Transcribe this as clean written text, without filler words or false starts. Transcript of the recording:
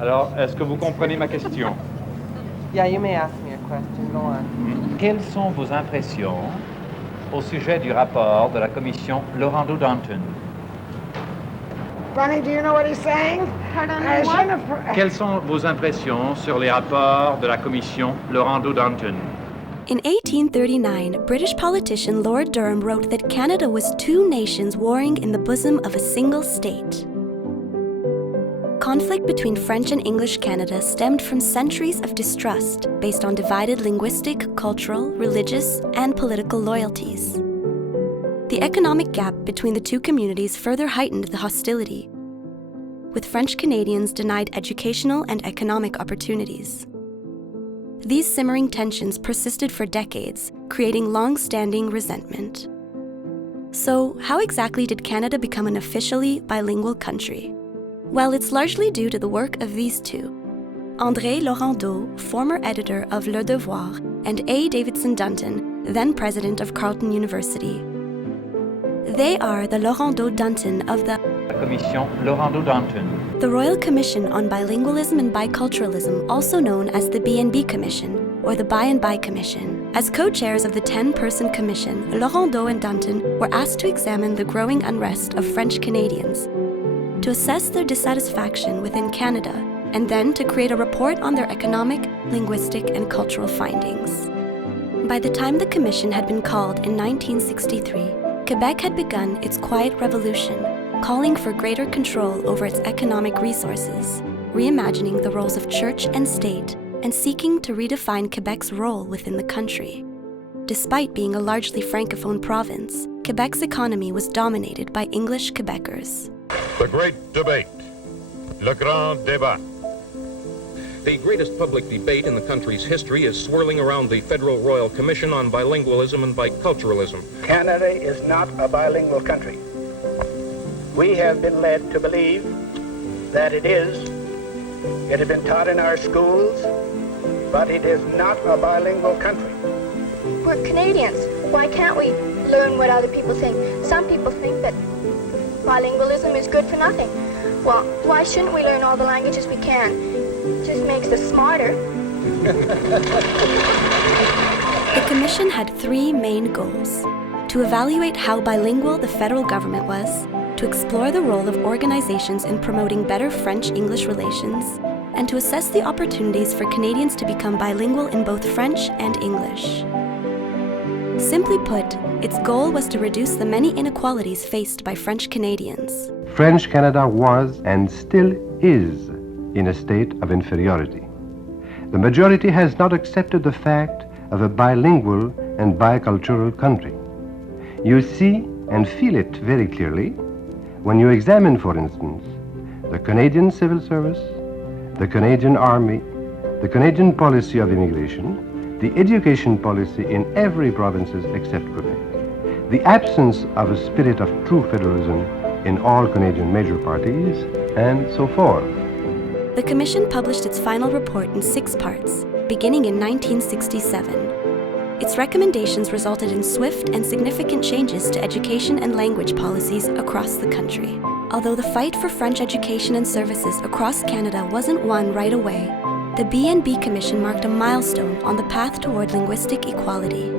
Alors, est-ce que vous comprenez ma question? Yeah, you may ask me a question. Go on. Quelles sont vos impressions au sujet du rapport de la commission Laurando-Danton? Ronnie, do you know what he's saying? Pardon, Quelles sont vos impressions sur les rapports de la commission Laurando-Danton? In 1839, British politician Lord Durham wrote that Canada was two nations warring in the bosom of a single state. Conflict between French and English Canada stemmed from centuries of distrust based on divided linguistic, cultural, religious, and political loyalties. The economic gap between the two communities further heightened the hostility, with French Canadians denied educational and economic opportunities. These simmering tensions persisted for decades, creating long-standing resentment. So, how exactly did Canada become an officially bilingual country? Well, it's largely due to the work of these two. André Laurando, former editor of Le Devoir, and A. Davidson Dunton, then president of Carleton University. They are the Laurando-Dunton of the Commission Laurando-Danton. The Royal Commission on Bilingualism and Biculturalism, also known as the B&B Commission, or the By and By Commission. As co-chairs of the 10-person commission, Laurando and Dunton were asked to examine the growing unrest of French Canadians, to assess their dissatisfaction within Canada, and then to create a report on their economic, linguistic, and cultural findings. By the time the commission had been called in 1963, Quebec had begun its quiet revolution, calling for greater control over its economic resources, reimagining the roles of church and state, and seeking to redefine Quebec's role within the country. Despite being a largely francophone province, Quebec's economy was dominated by English Quebecers. The Great Debate. Le Grand Débat. The greatest public debate in the country's history is swirling around the Federal Royal Commission on Bilingualism and Biculturalism. Canada is not a bilingual country. We have been led to believe that it is. It has been taught in our schools, but it is not a bilingual country. We're Canadians. Why can't we learn what other people think? Some people think that bilingualism is good for nothing. Well, why shouldn't we learn all the languages we can? It just makes us smarter. The Commission had three main goals: to evaluate how bilingual the federal government was, to explore the role of organizations in promoting better French-English relations, and to assess the opportunities for Canadians to become bilingual in both French and English. Simply put, its goal was to reduce the many inequalities faced by French Canadians. French Canada was and still is in a state of inferiority. The majority has not accepted the fact of a bilingual and bicultural country. You see and feel it very clearly when you examine, for instance, the Canadian Civil Service, the Canadian Army, the Canadian policy of immigration, the education policy in every province except Quebec, the absence of a spirit of true federalism in all Canadian major parties, and so forth. The Commission published its final report in 6 parts, beginning in 1967. Its recommendations resulted in swift and significant changes to education and language policies across the country. Although the fight for French education and services across Canada wasn't won right away, the B&B Commission marked a milestone on the path toward linguistic equality.